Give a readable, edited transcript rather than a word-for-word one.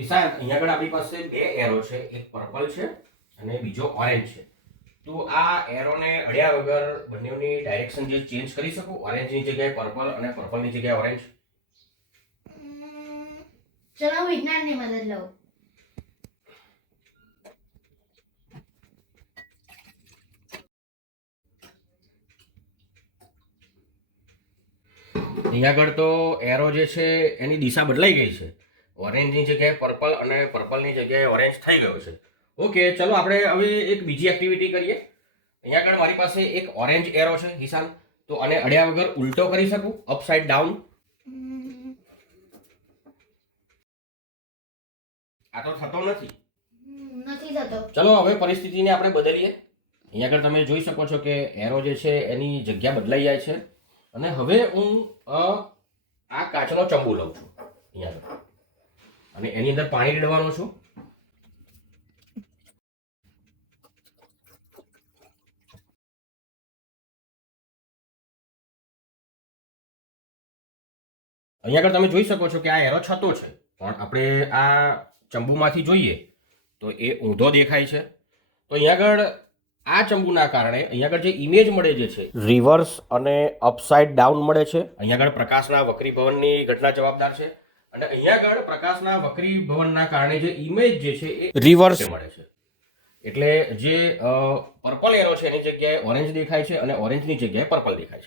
ઈશાન, અહીંયા આગળ આપણી પાસે બે એરો છે, એક પર્પલ છે અને બીજો ઓરેન્જ છે. તો આ એરોને અડ્યા વગર બંનેની ડાયરેક્શન જે ચેન્જ કરી શકો, ઓરેન્જની જગ્યાએ પર્પલ અને પર્પલની જગ્યાએ ઓરેન્જ. ચલો વિજ્ઞાનની મદદ લઉં. અહીંયા આગળ તો એરો જે છે એની દિશા બદલાઈ ગઈ છે. ઓરેન્જની જગ્યાએ પર્પલ અને પર્પલની જગ્યાએ ઓરેન્જ થઈ ગયો છે. ઓકે, ચલો આપણે હવે એક બીજી એક્ટિવિટી કરીએ. અહીંયા આગળ મારી પાસે એક ઓરેન્જ એરો છે હિશાન, તો આને અડ્યા વગર ઉલટો કરી શકું, અપસાઇડ ડાઉન. આ તો થતો નથી. નથી થતો. ચલો હવે પરિસ્થિતિને આપણે બદલીએ. અહીંયા આગળ તમે જોઈ શકો છો કે એરો જે છે એની જગ્યા બદલાઈ જાય છે અને હવે હું આ કાચનો ચંબુ લઉં છું અહીંયા આગળ અને એની અંદર પાણી રેડવાનું છું. અહીંયા આગળ તમે જોઈ શકો છો કે આ એરો છતો છે, પણ આપણે આ ચંબુમાંથી જોઈએ તો એ ઊંધો દેખાય છે. તો અહીંયા આગળ આ ચંબુના કારણે અહીંયા આગળ જે ઇમેજ મળે છે રિવર્સ અને અપસાઇડ ડાઉન મળે છે. અહીંયા આગળ પ્રકાશના વક્રીભવનની ઘટના જવાબદાર છે અને અહીંયા આગળ પ્રકાશના વક્રીભવનના કારણે જે ઇમેજ જે છે એ રિવર્સ મળે છે. એટલે જે પર્પલ એરો છે એની જગ્યાએ ઓરેન્જ દેખાય છે અને ઓરેન્જની જગ્યાએ પર્પલ દેખાય છે.